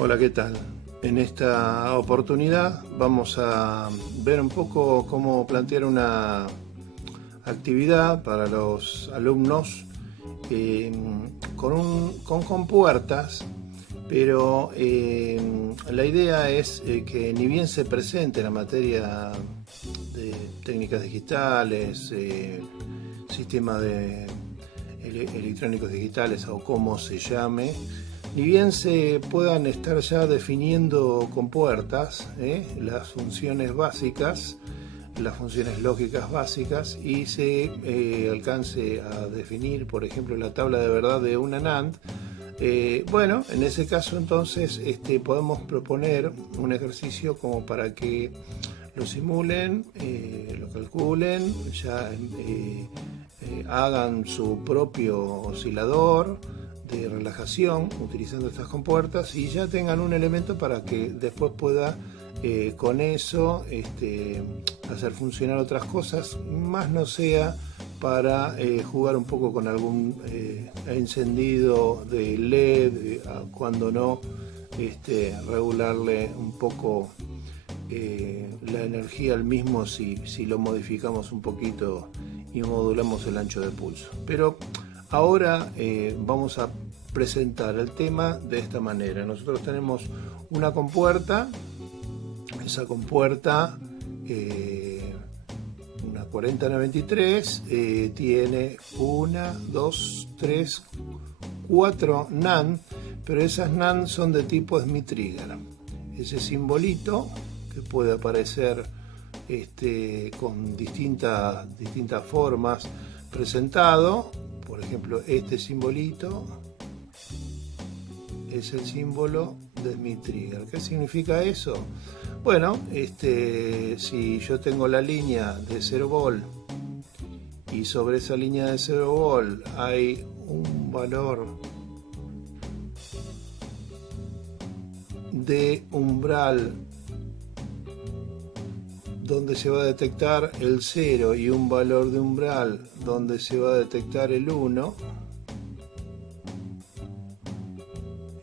Hola, ¿qué tal? En esta oportunidad vamos a ver un poco cómo plantear una actividad para los alumnos con compuertas, pero la idea es que ni bien se presente la materia de técnicas digitales, sistemas electrónicos digitales o como se llame, ni bien se puedan estar ya definiendo compuertas las funciones básicas, las funciones lógicas básicas, y se alcance a definir, por ejemplo, la tabla de verdad de una NAND. Bueno, en ese caso entonces podemos proponer un ejercicio como para que lo simulen, lo calculen, ya hagan su propio oscilador de relajación utilizando estas compuertas y ya tengan un elemento para que después pueda con eso hacer funcionar otras cosas, más no sea para jugar un poco con algún encendido de LED, cuando no regularle un poco la energía al mismo si lo modificamos un poquito y modulamos el ancho de pulso. Pero ahora vamos a presentar el tema de esta manera. Nosotros tenemos una compuerta, esa compuerta, una 4093, tiene 1, 2, 3, 4 NAND, pero esas NAND son de tipo Smith-Trigger. Ese simbolito que puede aparecer con distintas formas presentado, por ejemplo, este simbolito es el símbolo de Smith-Trigger. ¿Qué significa eso? Bueno, si yo tengo la línea de 0 volt y sobre esa línea de 0 volt hay un valor de umbral donde se va a detectar el 0 y un valor de umbral donde se va a detectar el 1,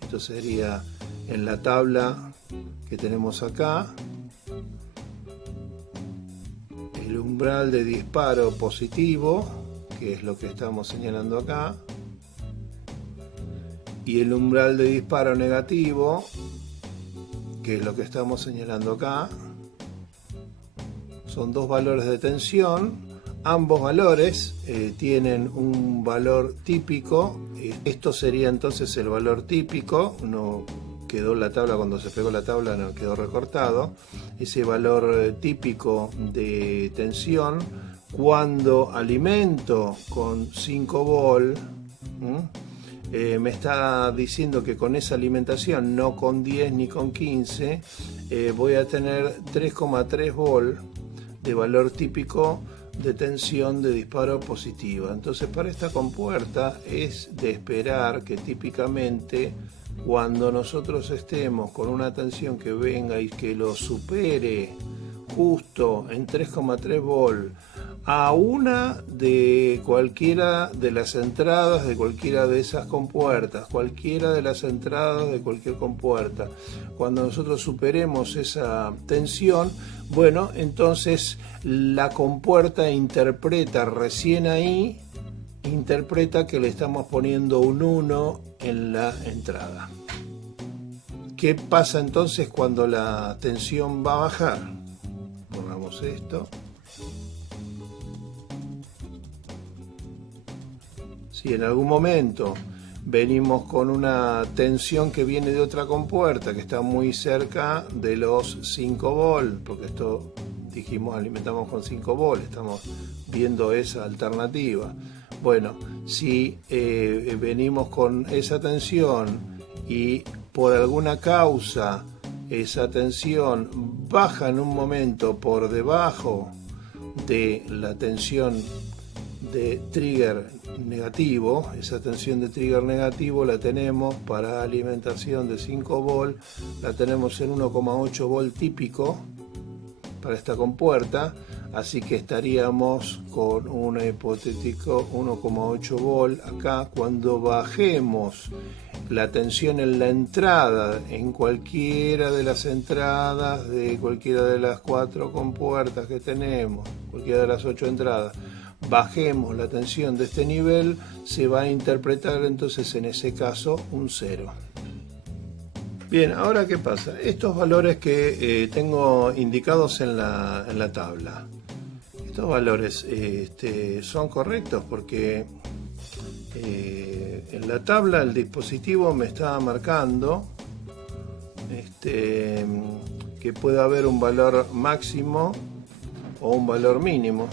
esto sería en la tabla que tenemos acá, el umbral de disparo positivo, que es lo que estamos señalando acá, y el umbral de disparo negativo, que es lo que estamos señalando acá. Son dos valores de tensión, ambos valores tienen un valor típico. Esto sería entonces el valor típico, no quedó en la tabla, cuando se pegó la tabla no quedó recortado, ese valor típico de tensión cuando alimento con 5 volt. Me está diciendo que con esa alimentación, no con 10 ni con 15, voy a tener 3,3 volt de valor típico de tensión de disparo positiva. Entonces, para esta compuerta es de esperar que típicamente cuando nosotros estemos con una tensión que venga y que lo supere justo en 3,3 volt a una de cualquiera de las entradas de cualquiera de esas compuertas, cualquiera de las entradas de cualquier compuerta, cuando nosotros superemos esa tensión, bueno, entonces la compuerta interpreta recién ahí, interpreta que le estamos poniendo un 1 en la entrada. ¿Qué pasa entonces cuando la tensión va a bajar? Pongamos esto. Si en algún momento venimos con una tensión que viene de otra compuerta que está muy cerca de los 5 volt, porque esto dijimos alimentamos con 5 volt, estamos viendo esa alternativa. Bueno, si venimos con esa tensión y por alguna causa esa tensión baja en un momento por debajo de la tensión de trigger negativo, esa tensión de trigger negativo la tenemos para alimentación de 5 volt, la tenemos en 1,8 volt típico para esta compuerta. Así que estaríamos con un hipotético 1,8 volt acá. Cuando bajemos la tensión en la entrada, en cualquiera de las entradas de cualquiera de las 4 compuertas que tenemos, cualquiera de las 8 entradas, bajemos la tensión de este nivel, se va a interpretar entonces en ese caso un 0. Bien, ahora ¿qué pasa? Estos valores que tengo indicados en la tabla, estos valores son correctos porque en la tabla el dispositivo me está marcando que puede haber un valor máximo o un valor mínimo,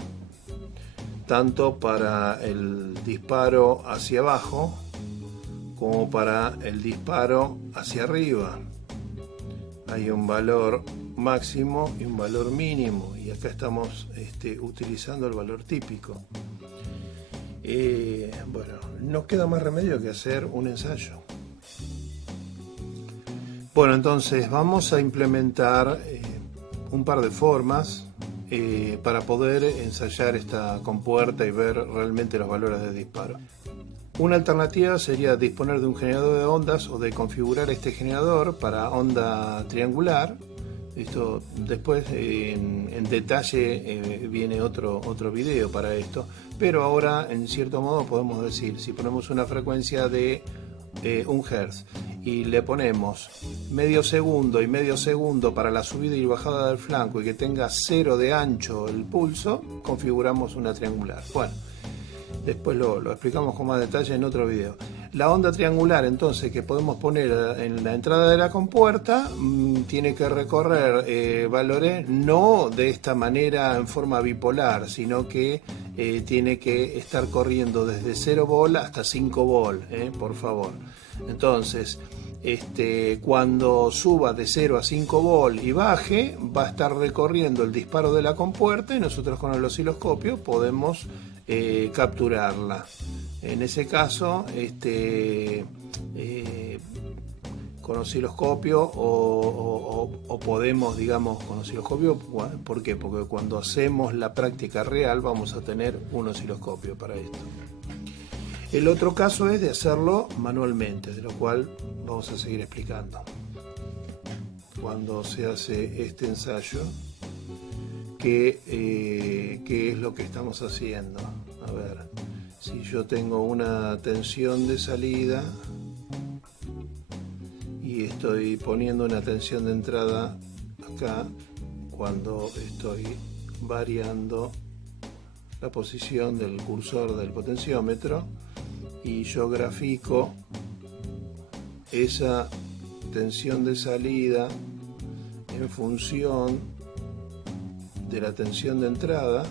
tanto para el disparo hacia abajo como para el disparo hacia arriba. Hay un valor máximo y un valor mínimo, y acá estamos utilizando el valor típico. Bueno, no queda más remedio que hacer un ensayo. Bueno, entonces vamos a implementar un par de formas para poder ensayar esta compuerta y ver realmente los valores de disparo. Una alternativa sería disponer de un generador de ondas o de configurar este generador para onda triangular. Esto después en detalle viene otro video para esto, pero ahora en cierto modo podemos decir, si ponemos una frecuencia de 1 Hz y le ponemos medio segundo y medio segundo para la subida y bajada del flanco y que tenga 0 de ancho el pulso, configuramos una triangular. Bueno, después lo explicamos con más detalle en otro video. La onda triangular entonces que podemos poner en la entrada de la compuerta tiene que recorrer valores no de esta manera en forma bipolar, sino que tiene que estar corriendo desde 0 volt hasta 5 volt, por favor. Entonces, cuando suba de 0 a 5 volt y baje, va a estar recorriendo el disparo de la compuerta y nosotros con el osciloscopio podemos capturarla. En ese caso, con osciloscopio o podemos, digamos, con osciloscopio, ¿por qué? Porque cuando hacemos la práctica real vamos a tener un osciloscopio para esto. El otro caso es de hacerlo manualmente, de lo cual vamos a seguir explicando. Cuando se hace este ensayo, ¿qué es lo que estamos haciendo? A ver, si yo tengo una tensión de salida y estoy poniendo una tensión de entrada acá, cuando estoy variando la posición del cursor del potenciómetro, y yo grafico esa tensión de salida en función de la tensión de entrada,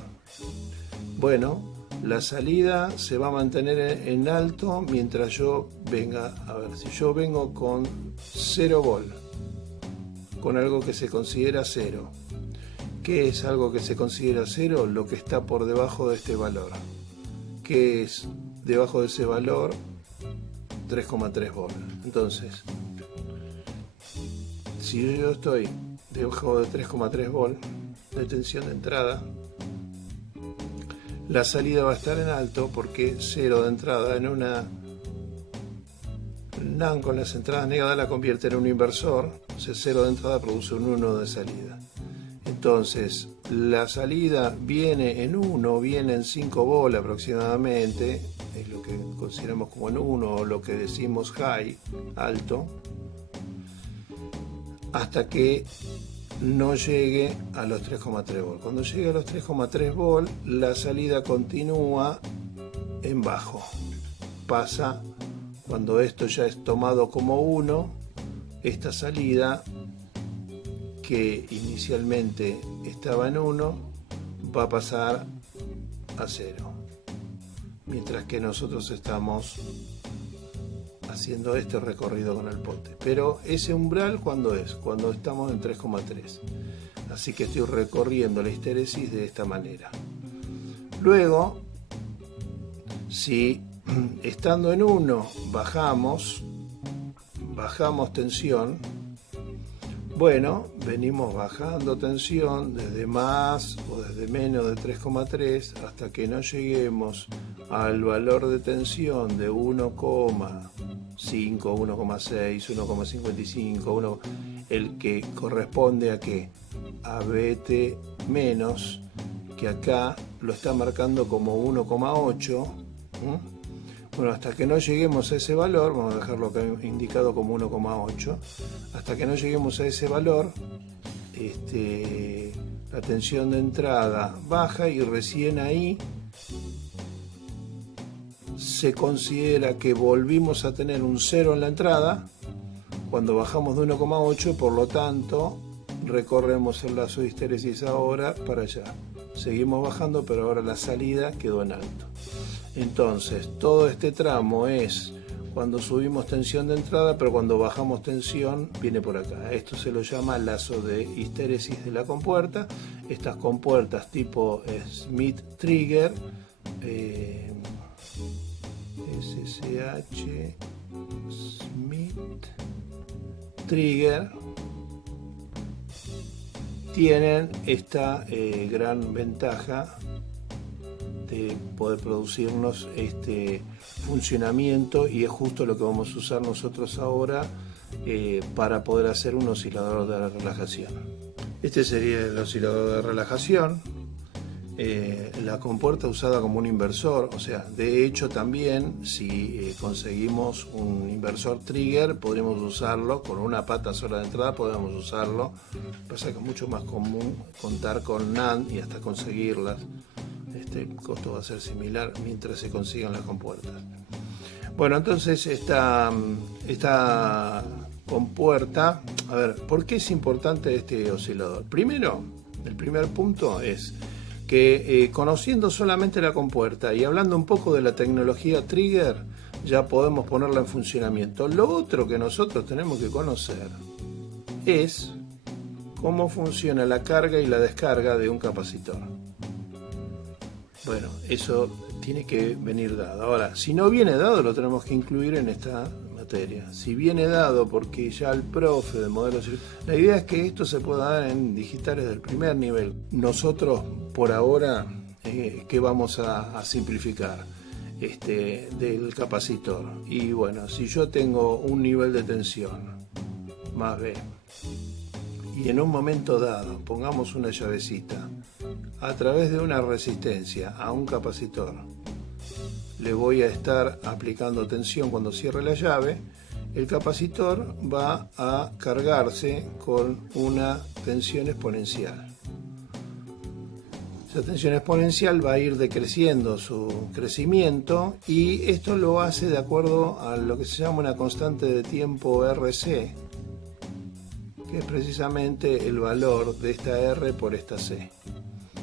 bueno, la salida se va a mantener en alto mientras yo venga, a ver, si yo vengo con 0 volt, con algo que se considera 0. ¿Qué es algo que se considera 0? Lo que está por debajo de este valor. ¿Qué es debajo de ese valor? 3,3 volt. Entonces, si yo estoy debajo de 3,3 volt de tensión de entrada, la salida va a estar en alto porque 0 de entrada en una NAND con las entradas negadas la convierte en un inversor, entonces 0 de entrada produce un 1 de salida. Entonces la salida viene en 1, viene en 5 volt aproximadamente, es lo que consideramos como en 1 o lo que decimos high, alto, hasta que no llegue a los 3,3 volt. Cuando llegue a los 3,3 volt, la salida continúa en bajo. Pasa, cuando esto ya es tomado como 1, esta salida que inicialmente estaba en 1 va a pasar a 0. Mientras que nosotros estamos haciendo este recorrido con el pote. Pero ese umbral, ¿cuándo es? Cuando estamos en 3,3. Así que estoy recorriendo la histéresis de esta manera. Luego, si estando en 1 bajamos tensión, Bueno, venimos bajando tensión desde más o desde menos de 3,3 hasta que no lleguemos al valor de tensión de 1,5, 1,6, 1,55, el que corresponde a qué? A BT menos, que acá lo está marcando como 1,8. Bueno, hasta que no lleguemos a ese valor, vamos a dejarlo acá indicado como 1,8, hasta que no lleguemos a ese valor, la tensión de entrada baja y recién ahí se considera que volvimos a tener un 0 en la entrada cuando bajamos de 1,8, por lo tanto recorremos el lazo de histéresis ahora para allá. Seguimos bajando, pero ahora la salida quedó en alto. Entonces, todo este tramo es cuando subimos tensión de entrada, pero cuando bajamos tensión viene por acá. Esto se lo llama lazo de histéresis de la compuerta. Estas compuertas tipo Smith Trigger, SSH Smith Trigger, tienen esta gran ventaja de poder producirnos este funcionamiento, y es justo lo que vamos a usar nosotros ahora para poder hacer un oscilador de relajación. Este sería el oscilador de relajación, la compuerta usada como un inversor. O sea, de hecho también si conseguimos un inversor trigger podríamos usarlo con una pata sola de entrada, podemos usarlo. Pasa que es mucho más común contar con NAND y hasta conseguirlas. El costo va a ser similar mientras se consigan las compuertas. Bueno, entonces esta compuerta, a ver, ¿por qué es importante este oscilador? Primero, el primer punto es que conociendo solamente la compuerta y hablando un poco de la tecnología trigger, ya podemos ponerla en funcionamiento. Lo otro que nosotros tenemos que conocer es cómo funciona la carga y la descarga de un capacitor. Bueno, eso tiene que venir dado. Ahora, si no viene dado, lo tenemos que incluir en esta materia. Si viene dado porque ya el profe de modelos... La idea es que esto se pueda dar en digitales del primer nivel. Nosotros, por ahora, ¿qué vamos a simplificar? Del capacitor. Y bueno, si yo tengo un nivel de tensión más B, y en un momento dado pongamos una llavecita a través de una resistencia a un capacitor, le voy a estar aplicando tensión cuando cierre la llave, el capacitor va a cargarse con una tensión exponencial. Esa tensión exponencial va a ir decreciendo su crecimiento, y esto lo hace de acuerdo a lo que se llama una constante de tiempo RC, que es precisamente el valor de esta R por esta C.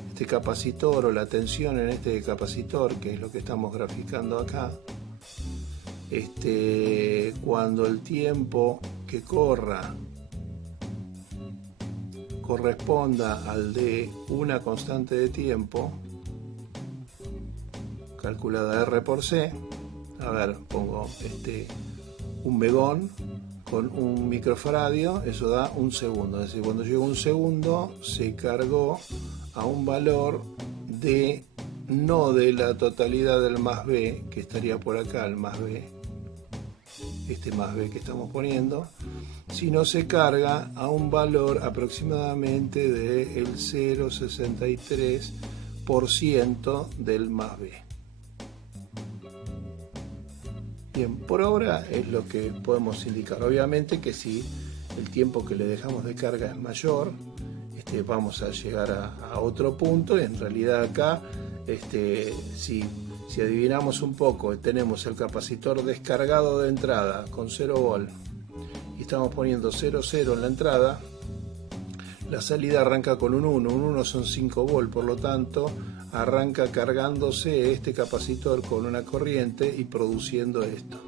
Este capacitor, o la tensión en este capacitor, que es lo que estamos graficando acá, cuando el tiempo que corra corresponda al de una constante de tiempo calculada R por C, a ver, pongo un megón con un microfaradio, eso da un segundo. Es decir, cuando llegó un segundo se cargó a un valor de, no de la totalidad del más B, que estaría por acá el más B, este más B que estamos poniendo, sino se carga a un valor aproximadamente del 0,63% del más B. Bien, por ahora es lo que podemos indicar. Obviamente que si el tiempo que le dejamos de carga es mayor, vamos a llegar a otro punto, y en realidad acá, si adivinamos un poco, tenemos el capacitor descargado de entrada con 0 volt y estamos poniendo 0,0 en la entrada, la salida arranca con un 1, un 1 son 5 volt, por lo tanto arranca cargándose este capacitor con una corriente y produciendo esto.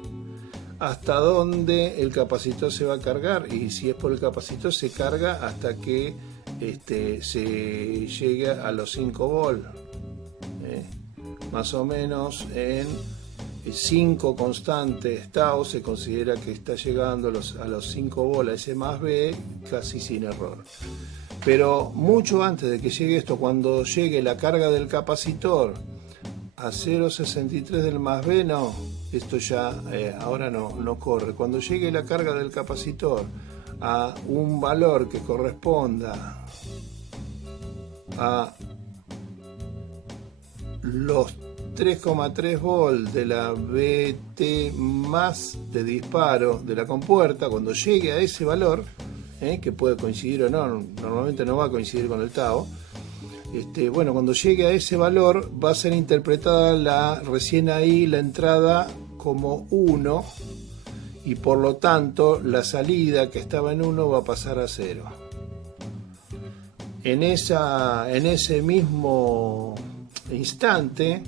¿Hasta dónde el capacitor se va a cargar? Y si es por el capacitor, se carga hasta que se llega a los 5 volt, más o menos en 5 constantes tau, se considera que está llegando a los 5 volt S más B casi sin error. Pero mucho antes de que llegue esto, cuando llegue la carga del capacitor a 0,63 del más B, no, esto ya ahora no corre. Cuando llegue la carga del capacitor a un valor que corresponda a los 3,3 volt de la BT más de disparo de la compuerta, cuando llegue a ese valor, que puede coincidir o no, normalmente no va a coincidir con el tau, bueno, cuando llegue a ese valor va a ser interpretada recién ahí la entrada como 1, y por lo tanto la salida que estaba en 1 va a pasar a 0. En ese mismo instante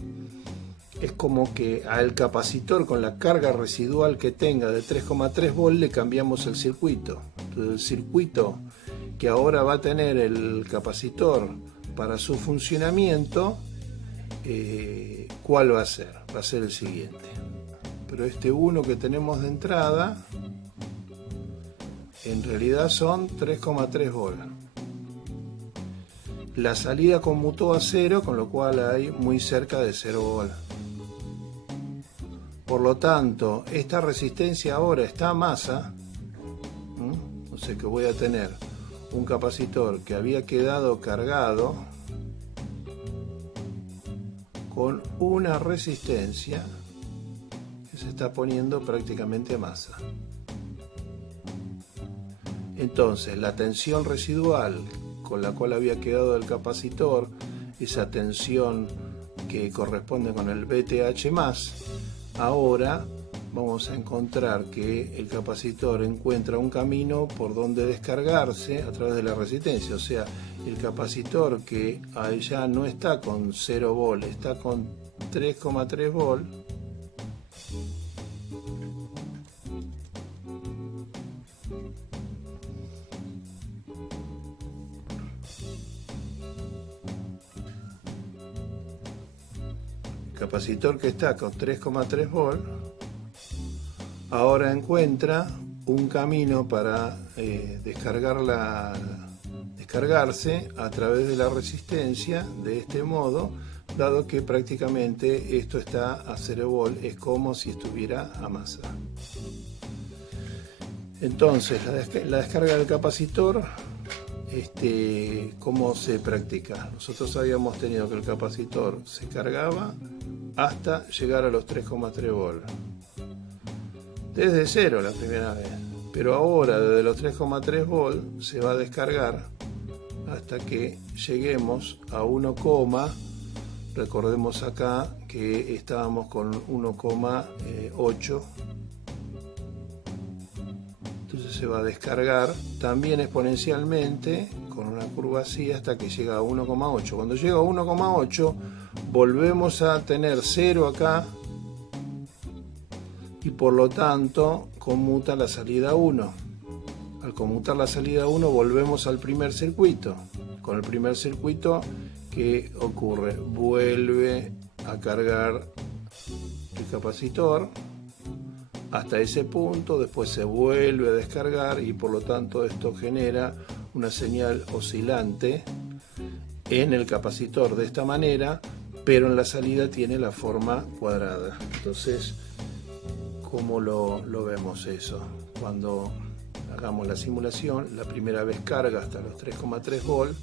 es como que al capacitor, con la carga residual que tenga de 3,3 volt, le cambiamos el circuito. Entonces el circuito que ahora va a tener el capacitor para su funcionamiento, ¿cuál va a ser? Va a ser el siguiente. Pero este 1 que tenemos de entrada en realidad son 3,3 volt. La salida conmutó a 0, con lo cual hay muy cerca de 0 volt. Por lo tanto, esta resistencia ahora está a masa, o sea que voy a tener un capacitor que había quedado cargado con una resistencia que se está poniendo prácticamente a masa. Entonces, la tensión residual con la cual había quedado el capacitor, esa tensión que corresponde con el VTH+, ahora vamos a encontrar que el capacitor encuentra un camino por donde descargarse a través de la resistencia. O sea, el capacitor que ya no está con 0 volt, está con 3,3 volt, capacitor que está con 3,3 volt ahora encuentra un camino para descargarse a través de la resistencia de este modo, dado que prácticamente esto está a 0 volt, es como si estuviera a masa. Entonces la descarga del capacitor, ¿cómo se practica? Nosotros habíamos tenido que el capacitor se cargaba hasta llegar a los 3,3 volt. Desde 0 la primera vez. Pero ahora desde los 3,3 volt se va a descargar hasta que lleguemos a 1, recordemos acá que estábamos con 1,8. Entonces se va a descargar también exponencialmente con una curva así hasta que llega a 1,8. Cuando llega a 1,8 volvemos a tener 0 acá y por lo tanto conmuta la salida 1. Al conmutar la salida 1 volvemos al primer circuito. Con el primer circuito, ¿qué ocurre? Vuelve a cargar el capacitor hasta ese punto, después se vuelve a descargar y por lo tanto esto genera una señal oscilante en el capacitor de esta manera, pero en la salida tiene la forma cuadrada. Entonces, ¿cómo lo vemos eso? Cuando hagamos la simulación, la primera vez carga hasta los 3,3 volt,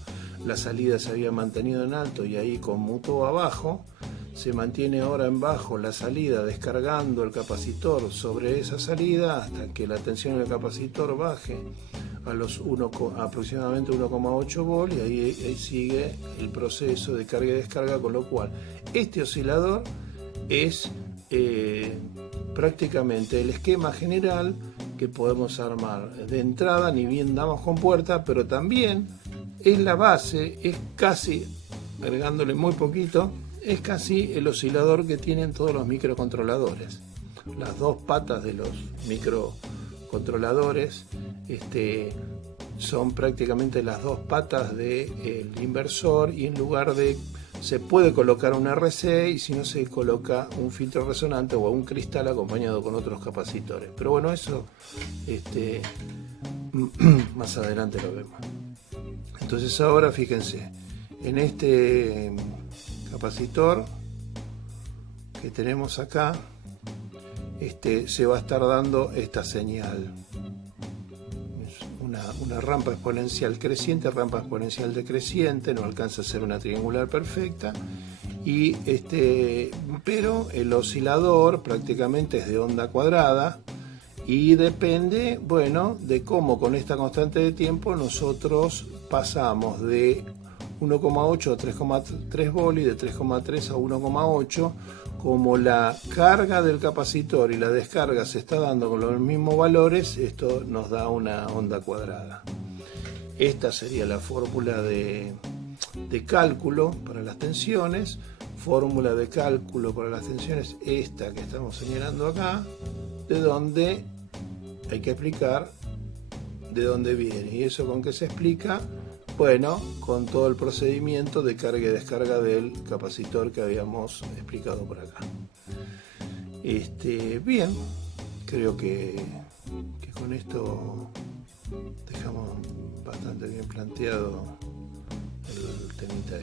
la salida se había mantenido en alto y ahí conmutó abajo, se mantiene ahora en bajo la salida descargando el capacitor sobre esa salida hasta que la tensión del capacitor baje a los aproximadamente 1,8 volt y ahí sigue el proceso de carga y descarga, con lo cual este oscilador es prácticamente el esquema general que podemos armar de entrada, ni bien damos con puerta, pero también es la base, es casi, agregándole muy poquito, es casi el oscilador que tienen todos los microcontroladores. Las dos patas de los microcontroladores son prácticamente las dos patas del inversor, y en lugar de se puede colocar un RC y si no se coloca un filtro resonante o un cristal acompañado con otros capacitores. Pero bueno, eso más adelante lo vemos. Entonces ahora fíjense, en este capacitor que tenemos acá, se va a estar dando esta señal. Una rampa exponencial creciente, rampa exponencial decreciente, no alcanza a ser una triangular perfecta, pero el oscilador prácticamente es de onda cuadrada y depende, bueno, de cómo con esta constante de tiempo nosotros pasamos de 1,8 a 3,3 volt y de 3,3 a 1,8. Como la carga del capacitor y la descarga se está dando con los mismos valores, esto nos da una onda cuadrada. Esta sería la fórmula de cálculo para las tensiones. Fórmula de cálculo para las tensiones, esta que estamos señalando acá, de donde hay que explicar de dónde viene. ¿Y eso con qué se explica? Bueno, con todo el procedimiento de carga y descarga del capacitor que habíamos explicado por acá. Bien, creo que con esto dejamos bastante bien planteado el temita